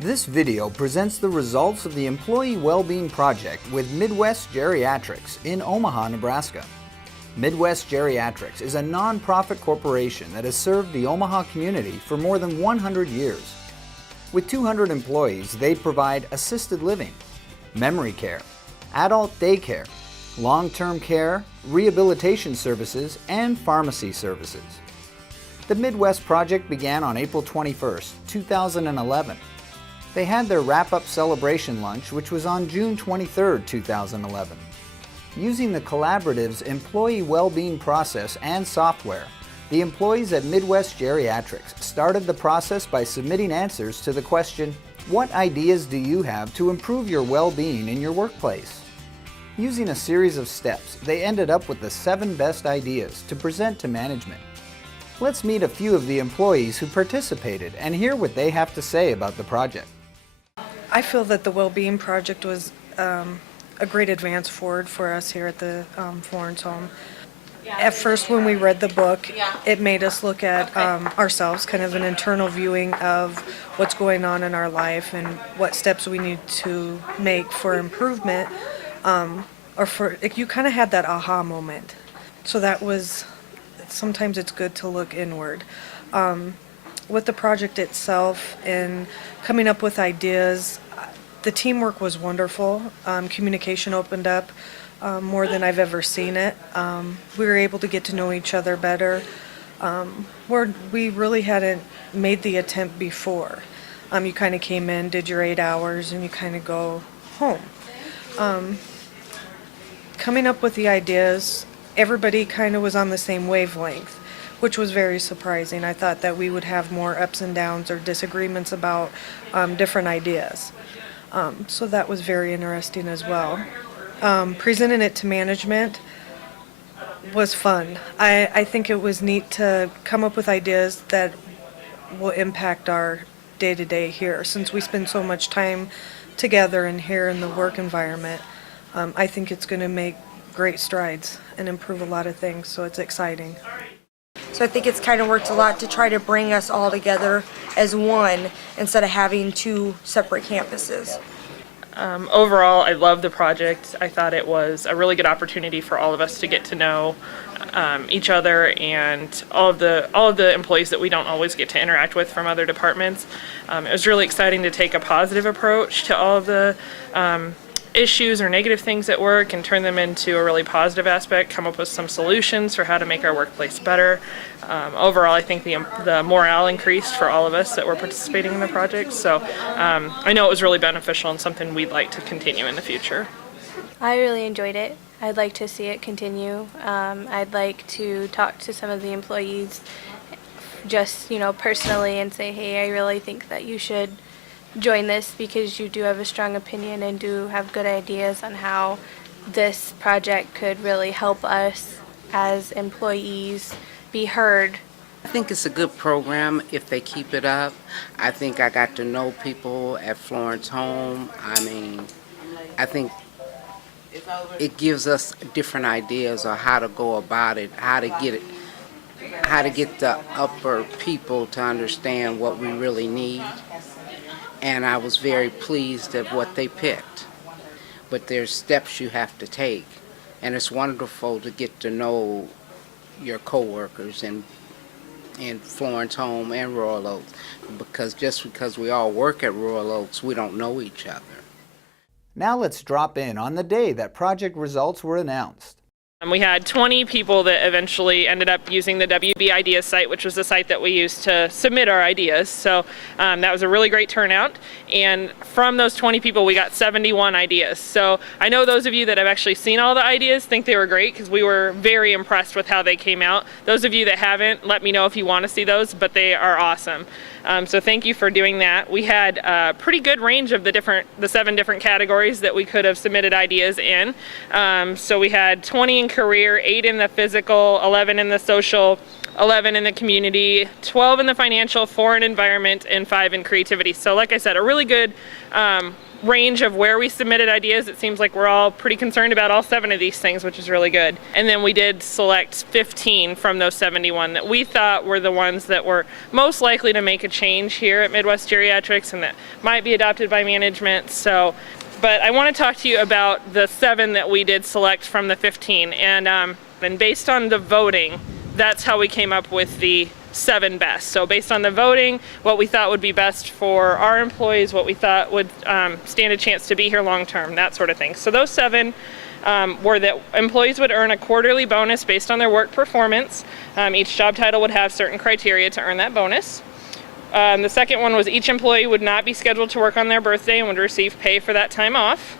This video presents the results of the Employee Wellbeing Project with Midwest Geriatrics in Omaha, Nebraska. Midwest Geriatrics is a non-profit corporation that has served the Omaha community for more than 100 years. With 200 employees, they provide assisted living, memory care, adult daycare, long-term care, rehabilitation services, and pharmacy services. The Midwest Project began on April 21st, 2011. They had their wrap-up celebration lunch, which was on June 23, 2011. Using the collaborative's employee well-being process and software, the employees at Midwest Geriatrics started the process by submitting answers to the question, "What ideas do you have to improve your well-being in your workplace?" Using a series of steps, they ended up with the 7 best ideas to present to management. Let's meet a few of the employees who participated and hear what they have to say about the project. I feel that the Wellbeing Project was a great advance forward for us here at the Florence home. At first, when we read the book, it made us look at ourselves, kind of an internal viewing of what's going on in our life and what steps we need to make for improvement, you kind of had that aha moment. So that was, sometimes it's good to look inward. With the project itself and coming up with ideas, the teamwork was wonderful. Communication opened up more than I've ever seen it. We were able to get to know each other better. We really hadn't made the attempt before. You kind of came in, did your 8 hours, and you kind of go home. Coming up with the ideas, everybody kind of was on the same wavelength, which was very surprising. I thought that we would have more ups and downs or disagreements about different ideas. So that was very interesting as well. Presenting it to management was fun. I think it was neat to come up with ideas that will impact our day-to-day here. Since we spend so much time together and here in the work environment, I think it's going to make great strides and improve a lot of things, so it's exciting. So I think it's kind of worked a lot to try to bring us all together as one instead of having 2 separate campuses. Overall, I love the project. I thought it was a really good opportunity for all of us to get to know each other and all of the employees that we don't always get to interact with from other departments. It was really exciting to take a positive approach to all of the issues or negative things at work and turn them into a really positive aspect, come up with some solutions for how to make our workplace better. Overall, I think the morale increased for all of us that were participating in the project, so I know it was really beneficial and something we'd like to continue in the future. I really enjoyed it. I'd like to see it continue. I'd like to talk to some of the employees just, personally and say, hey, I really think that you should join this because you do have a strong opinion and do have good ideas on how this project could really help us as employees be heard. I think it's a good program if they keep it up. I think I got to know people at Florence Home. I think it gives us different ideas on how to go about it, how to get the upper people to understand what we really need. And I was very pleased at what they picked. But there's steps you have to take. And it's wonderful to get to know your coworkers in Florence Home and Royal Oaks. Just because we all work at Royal Oaks, we don't know each other. Now let's drop in on the day that project results were announced. We had 20 people that eventually ended up using the WB Ideas site, which was the site that we used to submit our ideas. So that was a really great turnout. And from those 20 people, we got 71 ideas. So I know those of you that have actually seen all the ideas think they were great because we were very impressed with how they came out. Those of you that haven't, let me know if you want to see those, but they are awesome. So thank you for doing that. We had a pretty good range of the 7 different categories that we could have submitted ideas in. So we had 20 in career, 8 in the physical, 11 in the social, 11 in the community, 12 in the financial, 4 in environment, and 5 in creativity. So like I said, a really good range of where we submitted ideas. It seems like we're all pretty concerned about all 7 of these things, which is really good. And then we did select 15 from those 71 that we thought were the ones that were most likely to make a change here at Midwest Geriatrics and that might be adopted by management. But I want to talk to you about the 7 that we did select from the 15. And based on the voting, that's how we came up with the 7 best. So based on the voting, what we thought would be best for our employees, what we thought would stand a chance to be here long term, that sort of thing. So those 7 were that employees would earn a quarterly bonus based on their work performance. Each job title would have certain criteria to earn that bonus. The second one was each employee would not be scheduled to work on their birthday and would receive pay for that time off.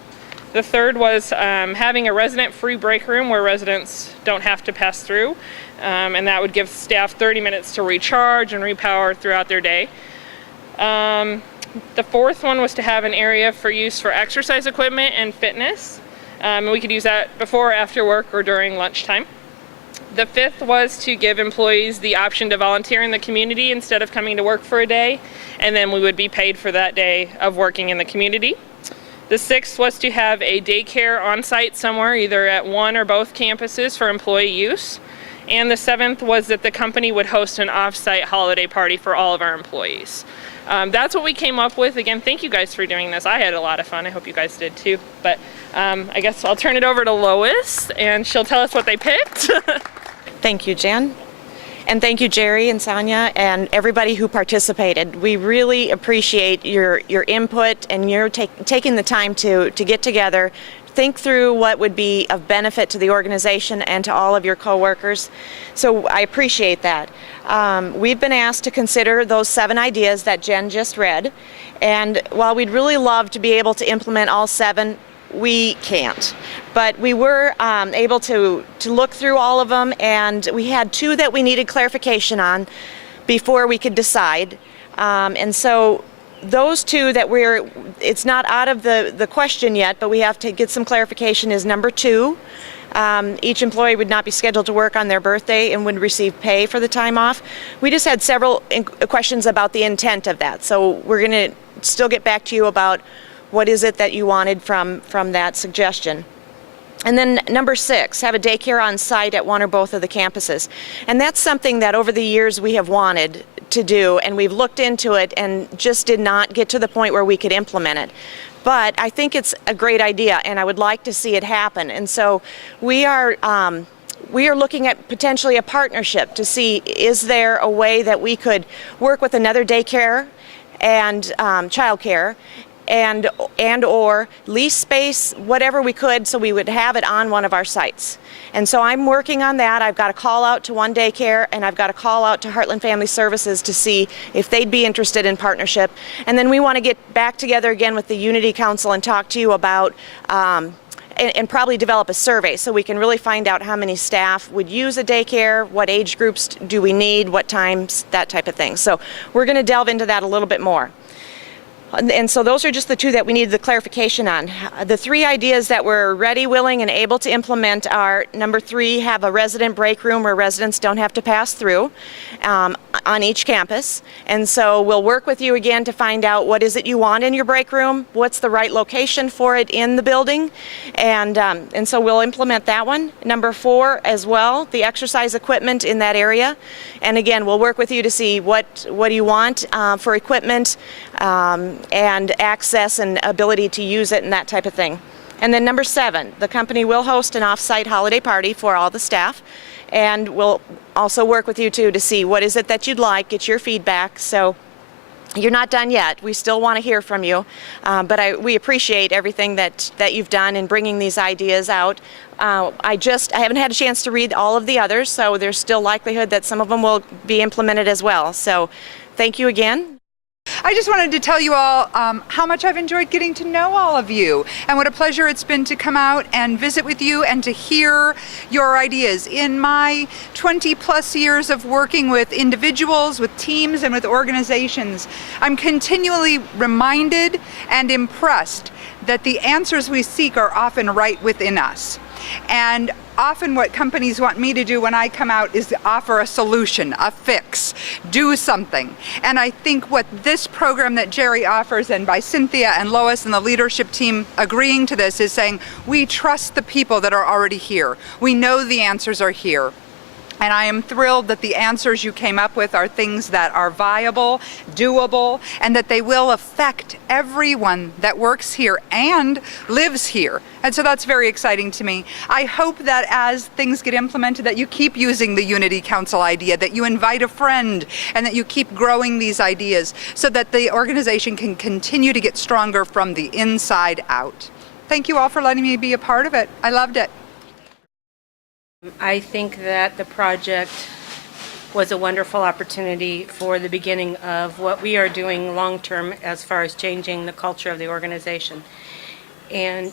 The third was having a resident-free break room where residents don't have to pass through, and that would give staff 30 minutes to recharge and repower throughout their day. The fourth one was to have an area for use for exercise equipment and fitness. We could use that before or after work or during lunchtime. The fifth was to give employees the option to volunteer in the community instead of coming to work for a day, and then we would be paid for that day of working in the community. The sixth was to have a daycare on site somewhere, either at one or both campuses for employee use. And the seventh was that the company would host an off-site holiday party for all of our employees. That's what we came up with. Again, thank you guys for doing this. I had a lot of fun. I hope you guys did too. But I guess I'll turn it over to Lois and she'll tell us what they picked. Thank you, Jen. And thank you, Jerry and Sonia and everybody who participated. We really appreciate your input and your taking the time to get together, think through what would be of benefit to the organization and to all of your coworkers. So I appreciate that. We've been asked to consider those 7 ideas that Jen just read. And while we'd really love to be able to implement all 7, we can't. But we were able to look through all of them, and we had 2 that we needed clarification on before we could decide. And so those 2 that it's not out of the question yet, but we have to get some clarification is number 2. Each employee would not be scheduled to work on their birthday and would receive pay for the time off. We just had several questions about the intent of that. So we're going to still get back to you about what is it that you wanted from that suggestion. And then number 6, have a daycare on site at one or both of the campuses. And that's something that over the years we have wanted to do, and we've looked into it and just did not get to the point where we could implement it. But I think it's a great idea, and I would like to see it happen. And so we are looking at potentially a partnership to see, is there a way that we could work with another daycare and childcare and or lease space, whatever we could, so we would have it on one of our sites. And so I'm working on that. I've got a call out to one daycare, and I've got a call out to Heartland Family Services to see if they'd be interested in partnership. And then we want to get back together again with the Unity Council and talk to you about and probably develop a survey so we can really find out how many staff would use a daycare, what age groups do we need, what times, that type of thing. So we're going to delve into that a little bit more. And so those are just the 2 that we needed the clarification on. The 3 ideas that we're ready, willing, and able to implement are, number 3, have a resident break room where residents don't have to pass through on each campus. And so we'll work with you again to find out what is it you want in your break room, what's the right location for it in the building, and so we'll implement that one. Number 4 as well, the exercise equipment in that area. And again, we'll work with you to see what do you want for equipment, and access and ability to use it and that type of thing. And then number 7, the company will host an off-site holiday party for all the staff, and we'll also work with you too to see what is it that you'd like, get your feedback. So you're not done yet. We still want to hear from you, but we appreciate everything that you've done in bringing these ideas out. I haven't had a chance to read all of the others, so there's still likelihood that some of them will be implemented as well. So thank you again. I just wanted to tell you all how much I've enjoyed getting to know all of you, and what a pleasure it's been to come out and visit with you and to hear your ideas. In my 20+ years of working with individuals, with teams, and with organizations, I'm continually reminded and impressed that the answers we seek are often right within us. And often what companies want me to do when I come out is to offer a solution, a fix, do something. And I think what this program that Jerry offers, and by Cynthia and Lois and the leadership team agreeing to this, is saying we trust the people that are already here. We know the answers are here. And I am thrilled that the answers you came up with are things that are viable, doable, and that they will affect everyone that works here and lives here. And so that's very exciting to me. I hope that as things get implemented, that you keep using the Unity Council idea, that you invite a friend, and that you keep growing these ideas so that the organization can continue to get stronger from the inside out. Thank you all for letting me be a part of it. I loved it. I think that the project was a wonderful opportunity for the beginning of what we are doing long-term as far as changing the culture of the organization. And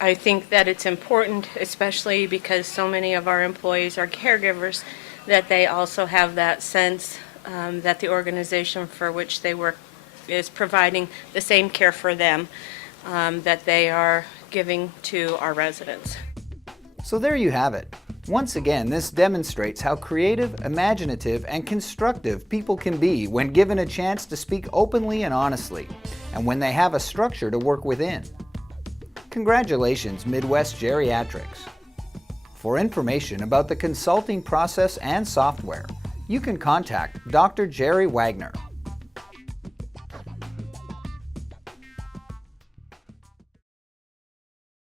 I think that it's important, especially because so many of our employees are caregivers, that they also have that sense that the organization for which they work is providing the same care for them that they are giving to our residents. So there you have it. Once again, this demonstrates how creative, imaginative, and constructive people can be when given a chance to speak openly and honestly, and when they have a structure to work within. Congratulations, Midwest Geriatrics. For information about the consulting process and software, you can contact Dr. Jerry Wagner